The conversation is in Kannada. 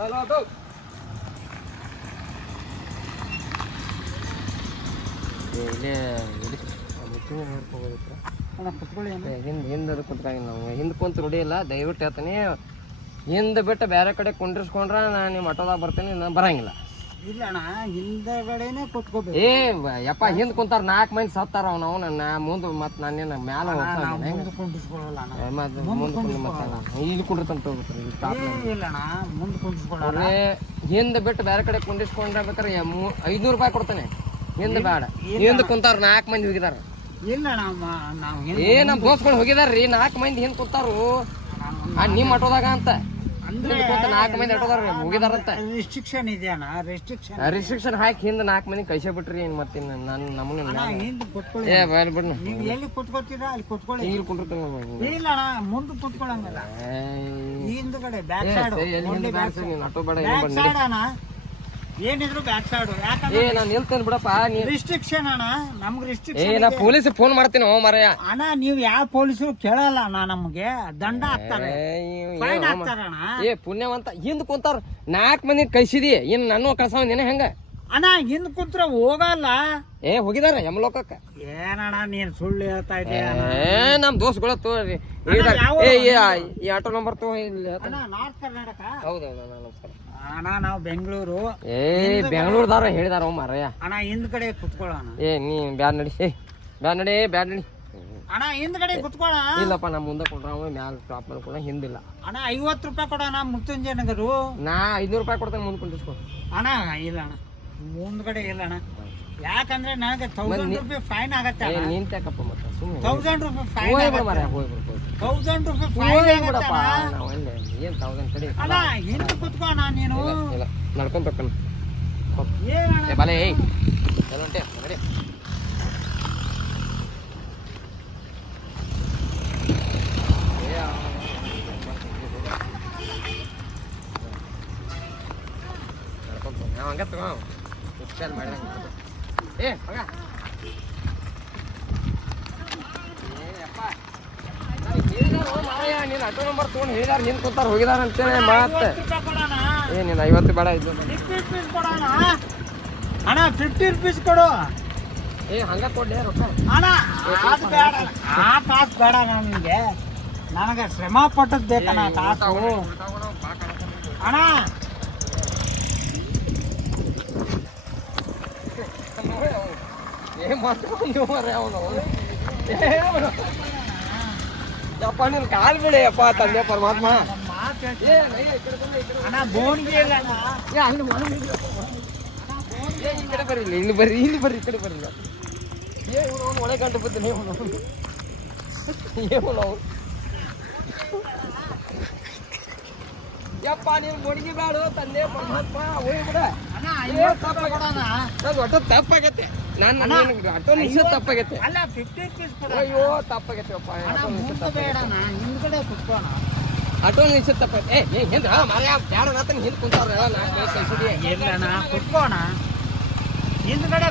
ಇಲ್ಲೇ ಹಿಂದೆ ಕುತ್ಕೊಂಡಿಲ್ಲ ನಾವು ಹಿಂದೆ ಕುಂತು ರೂಢಿ ಇಲ್ಲ. ದಯವಿಟ್ಟು ಹೇಳ್ತೀನಿ, ಹಿಂದೆ ಬಿಟ್ಟು ಬೇರೆ ಕಡೆ ಕುಂಡ್ರಿಸ್ಕೊಂಡ್ರೆ ನಾನು ನಿಮ್ಮ ಆಟೋದಾಗ ಬರ್ತೀನಿ, ನಾನು ಬರಂಗಿಲ್ಲ. ಇಲ್ಲ ಅಣ್ಣ, ಹಿಂದಗಡೆನೆ ಕುತ್ಕೋಬೇಕು. ಯಪ್ಪ ಹಿಂದ್ ಕುಂತಾರ 4 ಮಂದಿ ಸತ್ತಾರ. ನಾವು ನನ್ನ ಮುಂದೆ ಮತ್ತೆ ನಾನೇನು ಮ್ಯಾಲ ಮುಂದೆ ಕುಂಡಿಸ್ಕೊಳ್ಳಲ್ಲ ಇಲ್ಲಿ ಕುಂಡಿರ್ತಂತ ಮುಂದೆ ಕುಂಡಿಸ್ಕೊಳ್ಳಲ್ಲ. ಹಿಂದೆ ಬಿಟ್ಟು ಬೇರೆ ಕಡೆ ಕುಂಡಿಸ್ಕೊಂಡ್ರೆ ಬೇಕಾರೆ 500 ರೂಪಾಯಿ ಕೊಡ್ತಾನೆ. ಹಿಂದೆ ಬೇಡ, ಹಿಂದೆ ಕುಂತಾರ 4 ಮಂದಿ ಹೋಗಿದಾರ. ಇಲ್ಲ ನಮ್ ದೋಸ್ಗಳು ಹೋಗಿದಾರ್ರಿ, 4 ಮಂದಿ ಹಿಂದ್ ಕುಂತಾರು ನಿಮ್ ಆಟೋದಾಗ ಅಂತ. 4 ಮಂದಿ ಆಟೋದಾರ ಹೋಗಿದಾರಂತ. ರಿಸ್ಟ್ರಿಕ್ಷನ್ ಇದೆಯಣ್ಣ, ರಿಸ್ಟ್ರಿಕ್ಷನ್ ಹಾಕಿ ಹಿಂದೆ 4 ಮಂದಿ ಕಳ್ಸೇ ಬಿಟ್ರಿ. ಮತ್ತೆ ನಮ್ಮನ್ನ ಎಲ್ಲಿ ಕುತ್ಕೋತೀರಾ ಅಲ್ಲಿ ಕುತ್ಕೊಳ್ಳಿ. ಇಲ್ಲಿ ಕುಂಡಿರ್ತೀವಿ. ಇಲ್ಲ ಅಣ್ಣ, ಮುಂದೆ ಕುತ್ಕೊಳ್ಳಂಗಿಲ್ಲ. ಹಿಂದ್ಗಡೆ ಬ್ಯಾಕ್ ಸೈಡ್ ಆಟೋ ಬೇಡ ಅಣ್ಣ, ಏನಿದ್ರು ಬ್ಯಾಕ್ ಸೈಡ್. ನಾನು ನಿಲ್ತೇನೆ ಬಿಡಪ್ಪ. ರಿಸ್ಟ್ರಿಕ್ಷನ್ ಅಣ್ಣ, ನಮ್ಗೆ ರಿಸ್ಟ್ರಿಕ್ಷನ್. ನಾ ಪೊಲೀಸ್ ಫೋನ್ ಮಾಡ್ತೀನಿ. ಮಾರಾಯ ಅಣ್ಣ, ನೀವ್ ಯಾವ ಪೊಲೀಸರು ಕೇಳಲ್ಲ ಅಣ್ಣ, ನಮ್ಗೆ ದಂಡ ಹಾಕ್ತಾರೆ, ಫೈನ್ ಹಾಕ್ತಾರಣ್ಣ. ಪುಣ್ಯವಂತ ಹಿಂದ್ ಕುಂತಾರ 4 ಮಂದಿ ಕಳ್ಸಿದಿ, ಇನ್ ನಾನು ಕಳ್ಸವನೇನೆ ಹೆಂಗ? ಅಣ್ಣ ಹಿಂದ್ ಕುಂತ್ರ ಹೋಗಲ್ಲ. ಹೋಗಿದಾರ ಯಮಲೋಕಕ್ಕ. ಏನಣ್ಣ ನೀನ್ ಸುಳ್ಳು ಹೇಳ್ತಾ ಇದ್ದೀಯ? ನಮ್ ದೋಸ್ಗಳ ತೋರಿ ಈ ಆಟೋ ನಂಬರ್ ತೋ. ನಾರ್ತ್ ಕರ್ನಾಟಕ. ಹೌದೌದು, ನಮಸ್ಕಾರ ಅಣ್ಣ, ನಾವು ಬೆಂಗಳೂರು. ಬೆಂಗಳೂರದಾರ ಹೇಳಿದಾರ ಮಾರಾಯ. ಅಣ್ಣ ಹಿಂದ್ಗಡೆ ಕುತ್ಕೊಳ್ಳೋಣ. ನೀ ಬ್ಯಾಡ್ ನಡಿ, ಬ್ಯಾಡ್ ನಡಿ ಅಣ್ಣ, ಹಿಂದ್ಗಡೆ ಕುತ್ಕೊಳ್ಳ. ಇಲ್ಲಪ್ಪ, ನಾ ಮುಂದೆ ಕೊಡ್ರ ಮ್ಯಾಲ ಟಾಪ್ ಮೇಲೆ ಕೊಡ, ಹಿಂದಿಲ್ಲ. ಅಣ್ಣ 50 ರೂಪಾಯಿ ಕೊಡೋಣ ಮೃತ್ಯುಂಜಯ ನಗರು. ನಾ 500 ರೂಪಾಯಿ ಕೊಡ್ತೇನೆ, ಮುಂದೆ ಕುಂದಿಸ್ಕೊ. ಅಣ್ಣ ಇಲ್ಲ ಅಣ್ಣ, ಮುಂದ್ಗಡೆ ಇಲ್ಲ ಅಣ್ಣ. ಯಾಕಂದ್ರೆ ನನಗೆ 1000 ರೂಪಾಯಿ ಫೈನ್ ಆಗತ್ತೆ. ನಿಂತ್ಯಾಕಪ್ಪ ಮತ್ತೆ ಸುಮ್ಮನೆ 1000 ರೂಪಾಯಿ ಫೈನ್ ಮಾರಾಯ. 1000 ರೂಪಾಯಿ ಫೈನ್ ಬಿಡಪ್ಪ. ಏನ್ 1000 ಕಡೆ ಅಲ್ಲ, ಹಿಂದೆ ಕುತ್ಕೋಣ ನೀನು. ಇಲ್ಲ ನಡ್ಕೊಂಡ್ ತಕ್ಕನ ಏನಣ್ಣ ಬಲೆ ಎಲ್ಲಂಟೆ ನಡಿ. ಹಂಗ ತಗೋ ಮಾಡಿದಂಗ. ಮಗ ನೀನ್ ಆಟೋ ನಂಬರ್ ತಗೊಂಡು ಹೇಳಿದಾರ, ನಿನ್ ಕುಂತಾರ ಹೋಗಿದಾರ ಅಂತೇಳಿ ಮತ್ತೆ. ನೀನ್ 50 ಬೇಡ, ಇದು 50 ರೂಪೀಸ್ ಕೊಡೋಣ. ಅಣ್ಣ 50 ರೂಪೀಸ್ ಕೊಡು. ಹಂಗ ಕೊಡ್ಲಿ ರೊಕ್ಕ. ಅಣ್ಣ ಅದು ಬೇಡ, ಆ ಕಾಸು ಬೇಡ ನನಗೆ. ನನಗೆ ಶ್ರಮ ಪಟ್ಟದ್ ಬೇಕಣ್ಣ ಕಾಸು. ಅಣ್ಣ ಯಪ್ಪ ನಿನ್ ಕಾಲ್ ಬಿಡಿ ಅಪ್ಪ, ತಂದೆ ಪರಮಾತ್ಮ. ಅಣ್ಣ ಬೋನ್ಗೆ ಇಲ್ಲ ಅಣ್ಣ. ಈ ಕಡೆ ಬರ್ರಿ, ಇಲ್ಲಿ ಬರ್ರಿ, ಈ ಕಡೆ ಬರ್ರಿ. ಒಳ್ಳೆ ಗಂಟು ಬಿದ್ದೀನಿ ನಾವು. ಯಪ್ಪ ನೀನು ಮೊಣಗಿ ಬೇಡ, ತಂದೆ ಪರಮಾತ್ಮ ಹೋಗ್ಬಿಡ. ಒಟ್ಟು ತಪ್ಪಾಗತ್ತೆ. ನಾನು ಆಟೋ ನಿಲ್ಸ ತಪ್ಪಾಗತ್ತೆ. ಅಲ್ಲ 50 ರೂಪೀಸ್ ಕೊಡು. ಅಯ್ಯೋ ತಪ್ಪಾಗತ್ತೆ ಅಪ್ಪ. ಹಿಂದ್ಗಡೆ ಕುತ್ಕೋಣ. ಆಟೋ ನಿಲ್ಸ ತಪ್ಪಾಗತ್ತೆ. ಹಿಂದ ಮಾರ್ಯ ಬೇಡ, ಹಿಂದ್ ಕುಂತಾರ. ಇಲ್ಲ ಕುತ್ಕೋಣ ಹಿಂದ್ಗಡೆ.